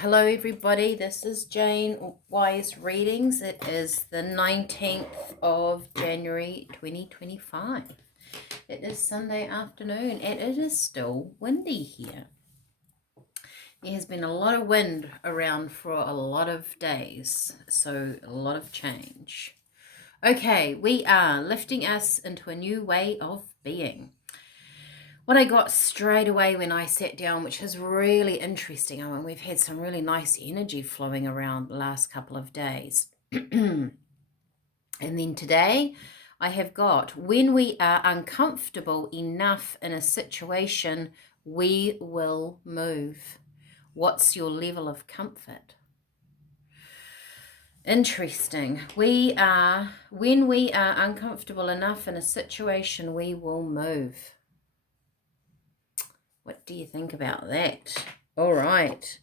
Hello everybody, this is Jane Wise Readings. It is the 19th of January 2025. It is Sunday afternoon and it is still windy here. There has been a lot of wind around for a lot of days, so a lot of change. Okay, we are lifting us into a new way of being. What I got straight away when I sat down, which is really interesting, I mean, we've had some really nice energy flowing around the last couple of days. And then today I have got, when we are uncomfortable enough in a situation, we will move. What's your level of comfort? Interesting. When we are uncomfortable enough in a situation, we will move. What do you think about that? All right,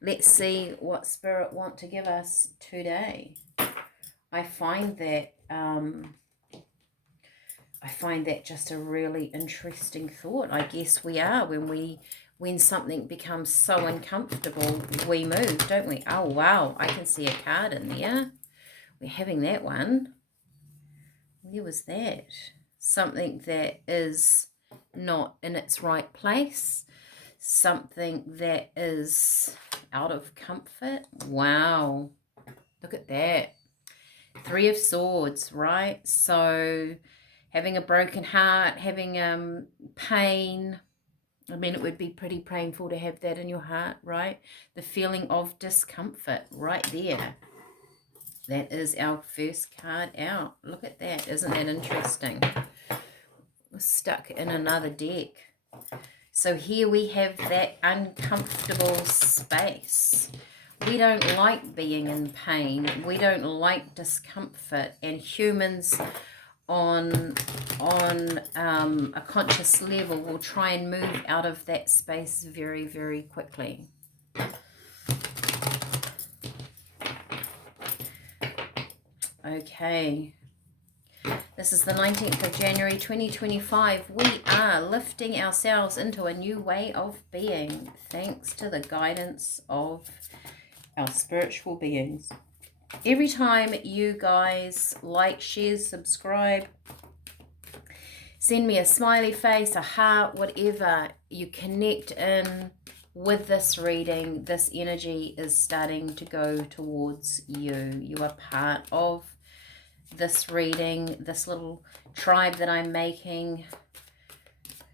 let's see what Spirit want to give us today. I find that just a really interesting thought. I guess we are when something becomes so uncomfortable, we move, don't we? Oh wow, I can see a card in there. We're having that one. Where was that? Something that is not in its right place, something that is out of comfort. Wow, look at that. Three of Swords, right? So having a broken heart, having pain. I mean, it would be pretty painful to have that in your heart, right? The feeling of discomfort right there. That is our first card out. Look at that. Isn't that interesting? We're stuck in another deck. So here we have that uncomfortable space. We don't like being in pain. We don't like discomfort. And humans on a conscious level will try and move out of that space very, very quickly. Okay. This is the 19th of January 2025. We are lifting ourselves into a new way of being thanks to the guidance of our spiritual beings. Every time you guys like, share, subscribe, send me a smiley face, a heart, whatever, you connect in with this reading, this energy is starting to go towards you. You are part of this reading, this little tribe that I'm making,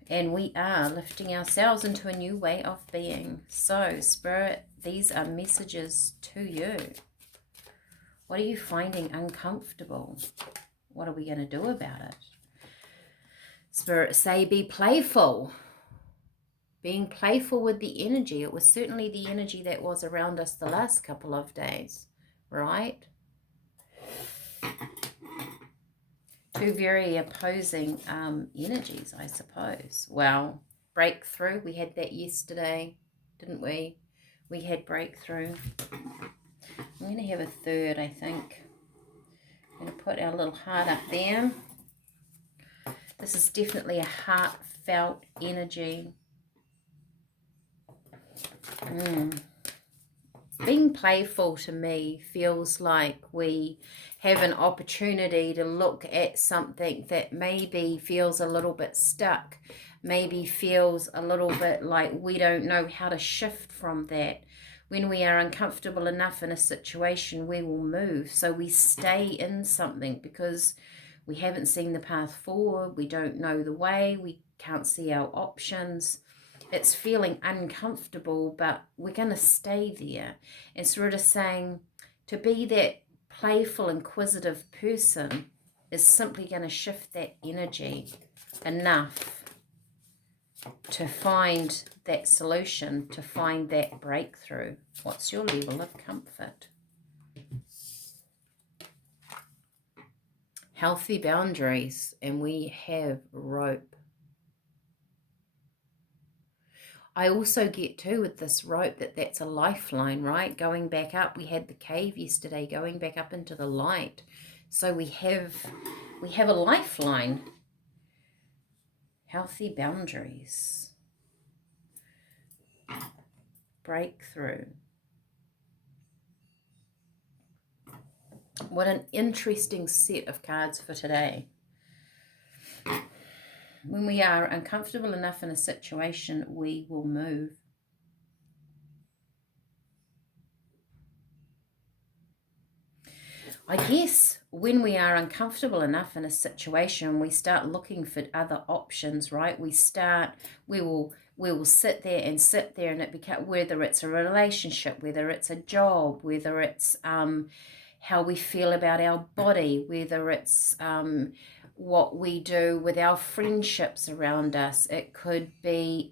and we are lifting ourselves into a new way of being. So, Spirit, these are messages to you. What are you finding uncomfortable? What are we going to do about it? Spirit, say be playful. Being playful with the energy. It was certainly the energy that was around us the last couple of days, right? Two very opposing energies, I suppose. Well, breakthrough. We had that yesterday, didn't we? We had breakthrough. I'm going to have a third, I think. I'm going to put our little heart up there. This is definitely a heartfelt energy. Being playful to me feels like we have an opportunity to look at something that maybe feels a little bit stuck, maybe feels a little bit like we don't know how to shift from that. When we are uncomfortable enough in a situation, we will move. So we stay in something because we haven't seen the path forward, we don't know the way, we can't see our options. It's feeling uncomfortable, but we're going to stay there. And sort of saying to be that playful, inquisitive person is simply going to shift that energy enough to find that solution, to find that breakthrough. What's your level of comfort? Healthy boundaries, and we have rope. I also get too with this rope that's a lifeline, right? Going back up, we had the cave yesterday, going back up into the light. So we have a lifeline. Healthy boundaries. Breakthrough. What an interesting set of cards for today. When we are uncomfortable enough in a situation, we will move. I guess when we are uncomfortable enough in a situation, we start looking for other options, right? We will sit there and it become, whether it's a relationship, whether it's a job, whether it's how we feel about our body, whether it's what we do with our friendships around us. It could be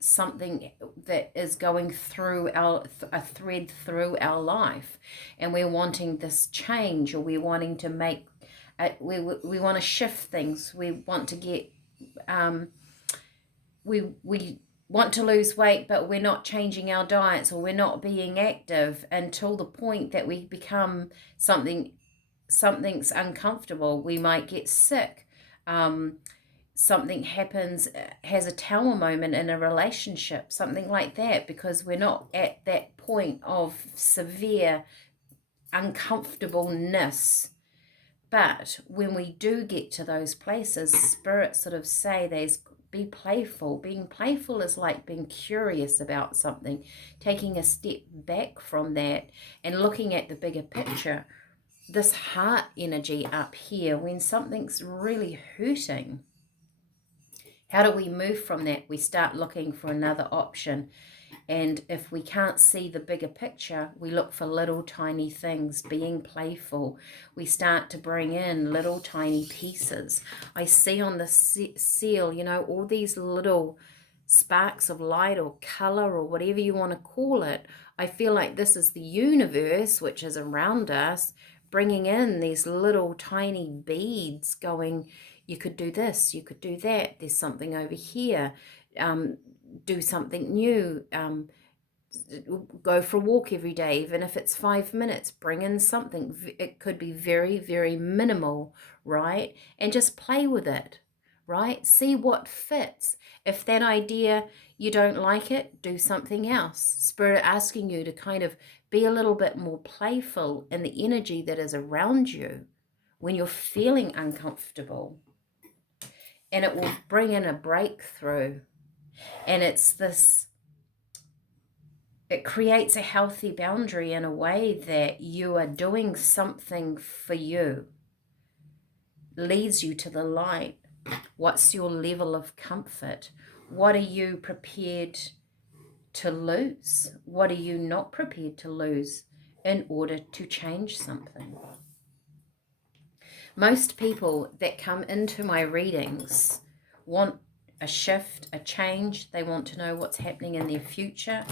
something that is going through a thread through our life, and we're wanting this change, or we're wanting to make we want to shift things. We want to get we want to lose weight, but we're not changing our diets, or we're not being active until the point that we become something's uncomfortable. We might get sick. Something happens, has a tower moment in a relationship, something like that, because we're not at that point of severe uncomfortableness. But when we do get to those places, spirits sort of say be playful. Being playful is like being curious about something, taking a step back from that and looking at the bigger picture. This heart energy up here, when something's really hurting, how do we move from that? We start looking for another option. And if we can't see the bigger picture, we look for little tiny things, being playful. We start to bring in little tiny pieces. I see on the seal, all these little sparks of light or color or whatever you want to call it. I feel like this is the universe, which is around us, bringing in these little tiny beads going, you could do this, you could do that, there's something over here, do something new, go for a walk every day, even if it's 5 minutes, bring in something. It could be very, very minimal, right? And just play with it, right? See what fits. If that idea, you don't like it, do something else. Spirit asking you to kind of be a little bit more playful in the energy that is around you when you're feeling uncomfortable. And it will bring in a breakthrough. And it creates a healthy boundary in a way that you are doing something for you, leads you to the light. What's your level of comfort? What are you prepared to lose? What are you not prepared to lose in order to change something? Most people that come into my readings want a shift, a change. They want to know what's happening in their future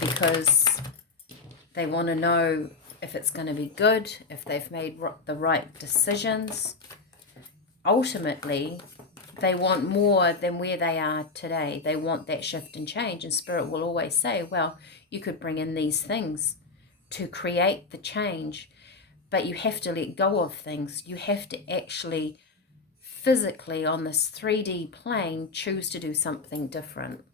because they want to know if it's going to be good, if they've made the right decisions. Ultimately, they want more than where they are today. They want that shift and change. And Spirit will always say, well, you could bring in these things to create the change, but you have to let go of things. You have to actually physically on this 3D plane choose to do something different.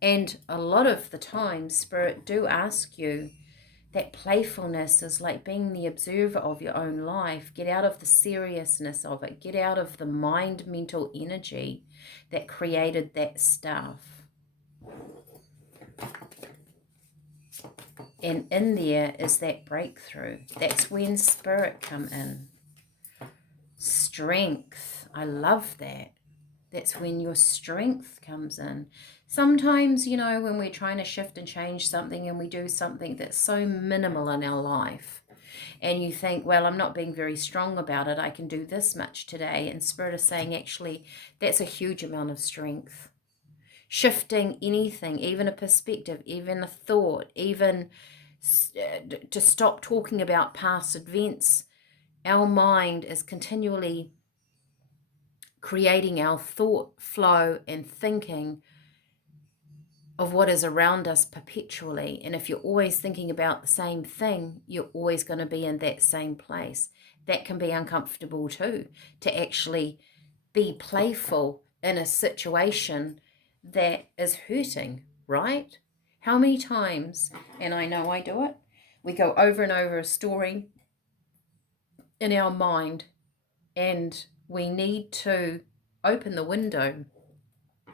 And a lot of the time, Spirit do ask you, that playfulness is like being the observer of your own life. Get out of the seriousness of it. Get out of the mind mental energy that created that stuff. And in there is that breakthrough. That's when Spirit come in. Strength. I love that. That's when your strength comes in. Sometimes, when we're trying to shift and change something and we do something that's so minimal in our life, and you think, well, I'm not being very strong about it, I can do this much today. And Spirit is saying, actually, that's a huge amount of strength. Shifting anything, even a perspective, even a thought, even to stop talking about past events. Our mind is continually creating our thought flow and thinking of what is around us perpetually. And if you're always thinking about the same thing, you're always going to be in that same place. That can be uncomfortable too, to actually be playful in a situation that is hurting, right? How many times, and I know I do it, we go over and over a story in our mind, and we need to open the window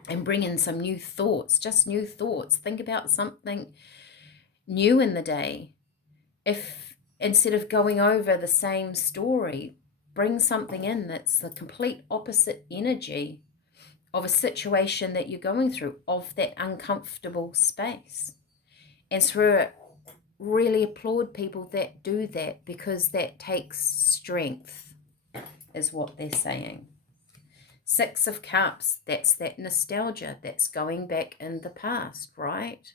and bring in some new thoughts, just new thoughts. Think about something new in the day. If instead of going over the same story, bring something in that's the complete opposite energy of a situation that you're going through, of that uncomfortable space. And so really applaud people that do that, because that takes strength, is what they're saying. Six of Cups, that's that nostalgia, that's going back in the past, right?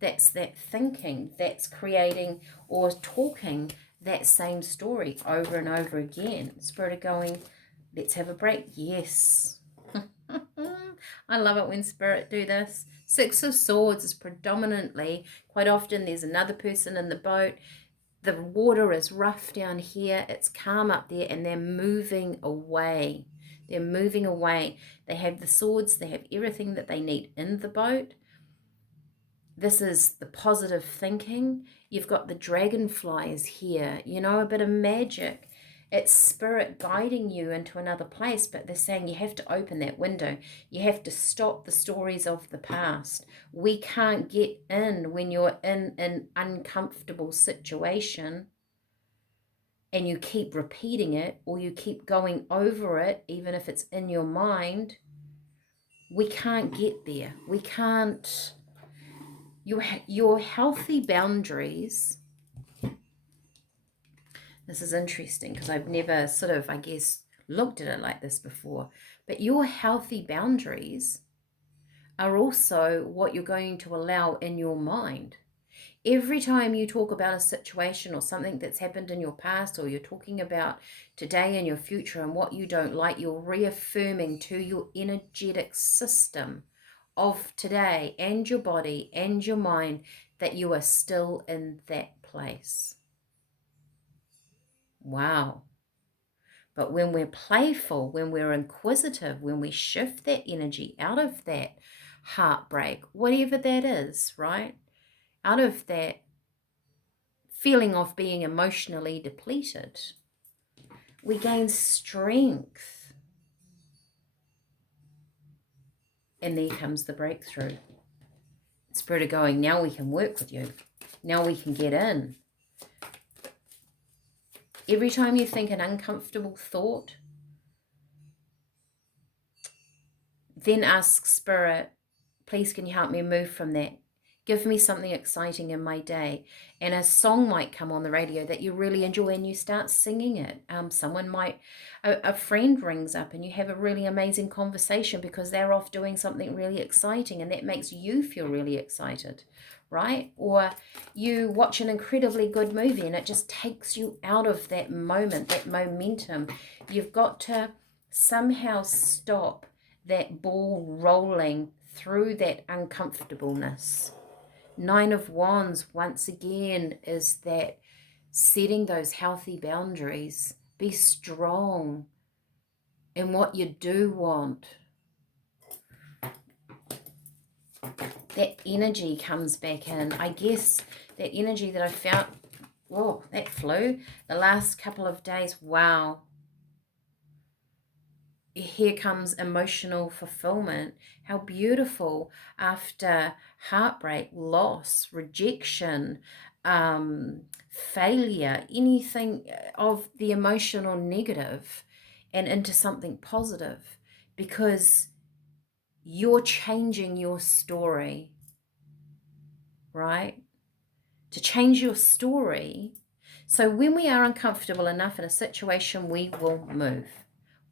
That's that thinking, that's creating or talking that same story over and over again. Spirit are going, let's have a break. Yes. I love it when Spirit do this. Six of Swords is predominantly, quite often there's another person in the boat. The water is rough down here, it's calm up there, and they're moving away. They're moving away. They have the swords, they have everything that they need in the boat. This is the positive thinking. You've got the dragonflies here, you know, a bit of magic. It's Spirit guiding you into another place, but they're saying you have to open that window. You have to stop the stories of the past. We can't get in when you're in an uncomfortable situation and you keep repeating it, or you keep going over it, even if it's in your mind. We can't get there. We can't. Your healthy boundaries. This is interesting because I've never sort of, I guess, looked at it like this before. But your healthy boundaries are also what you're going to allow in your mind. Every time you talk about a situation or something that's happened in your past, or you're talking about today and your future and what you don't like, you're reaffirming to your energetic system of today and your body and your mind that you are still in that place. Wow. But when we're playful, when we're inquisitive, when we shift that energy out of that heartbreak, whatever that is, right? Out of that feeling of being emotionally depleted, we gain strength. And there comes the breakthrough. Spirit of going, now we can work with you. Now we can get in. Every time you think an uncomfortable thought, then ask Spirit, please can you help me move from that? Give me something exciting in my day. And a song might come on the radio that you really enjoy and you start singing it. Someone might, a friend rings up and you have a really amazing conversation because they're off doing something really exciting, and that makes you feel really excited, right? Or you watch an incredibly good movie and it just takes you out of that moment, that momentum. You've got to somehow stop that ball rolling through that uncomfortableness. Nine of Wands, once again, is that setting those healthy boundaries. Be strong in what you do want. That energy comes back in. I guess that energy that I felt, whoa, that flew the last couple of days. Wow. Here comes emotional fulfillment. How beautiful after heartbreak, loss, rejection, failure, anything of the emotional negative, and into something positive, because you're changing your story, right? To change your story. So when we are uncomfortable enough in a situation, we will move.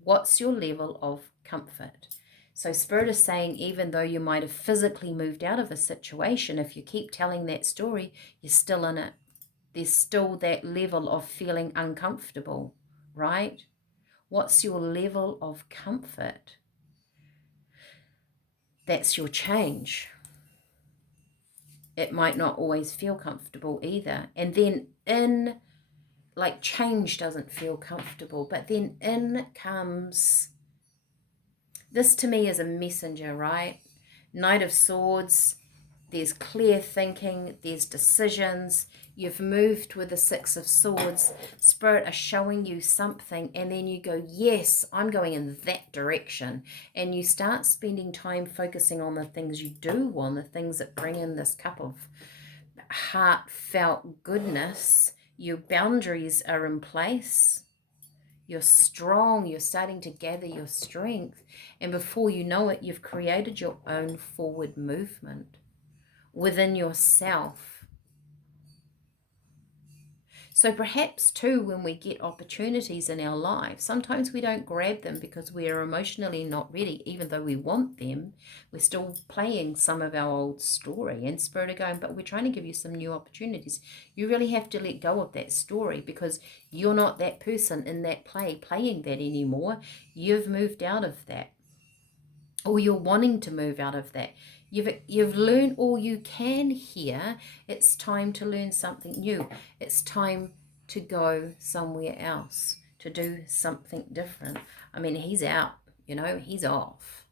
What's your level of comfort? So Spirit is saying, even though you might have physically moved out of a situation, if you keep telling that story, you're still in it. There's still that level of feeling uncomfortable, right? What's your level of comfort? That's your change. It might not always feel comfortable either. And then like change doesn't feel comfortable, but then in comes, this to me is a messenger, right? Knight of Swords, There's clear thinking, there's decisions. You've moved with the Six of Swords. Spirit are showing you something, and then you go, yes, I'm going in that direction. And you start spending time focusing on the things you do want, the things that bring in this cup of heartfelt goodness. Your boundaries are in place. You're strong. You're starting to gather your strength. And before you know it, you've created your own forward movement within yourself. So perhaps too, when we get opportunities in our life, sometimes we don't grab them because we are emotionally not ready. Even though we want them, we're still playing some of our old story, and Spirit are going, but we're trying to give you some new opportunities. You really have to let go of that story, because you're not that person in that play playing that anymore. You've moved out of that, or you're wanting to move out of that. You've learned all you can here. It's time to learn something new. It's time to go somewhere else, to do something different. I mean, he's out, he's off.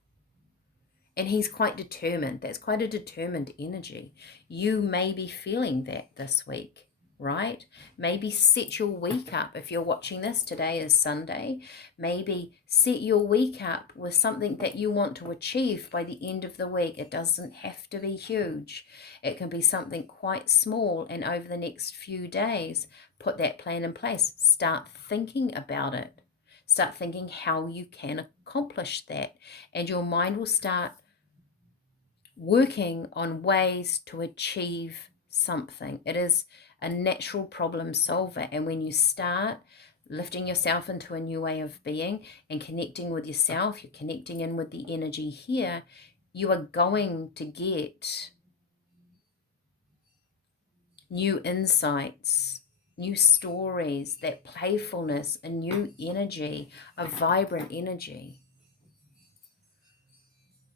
And he's quite determined. That's quite a determined energy. You may be feeling that this week, right? Maybe set your week up. If you're watching this, today is Sunday. Maybe set your week up with something that you want to achieve by the end of the week. It doesn't have to be huge. It can be something quite small. And over the next few days, put that plan in place. Start thinking about it. Start thinking how you can accomplish that. And your mind will start working on ways to achieve something. It is a natural problem solver. And when you start lifting yourself into a new way of being and connecting with yourself, you're connecting in with the energy here, you are going to get new insights, new stories, that playfulness, a new energy, a vibrant energy.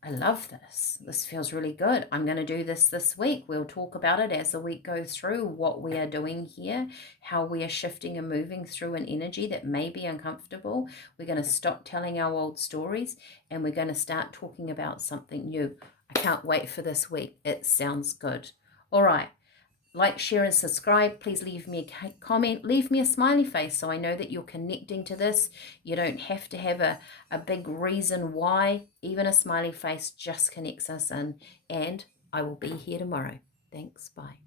I love this. This feels really good. I'm going to do this week. We'll talk about it as the week goes through, what we are doing here, how we are shifting and moving through an energy that may be uncomfortable. We're going to stop telling our old stories, and we're going to start talking about something new. I can't wait for this week. It sounds good. All right. Like, share, and subscribe. Please leave me a comment. Leave me a smiley face so I know that you're connecting to this. You don't have to have a big reason why. Even a smiley face just connects us in. And I will be here tomorrow. Thanks. Bye.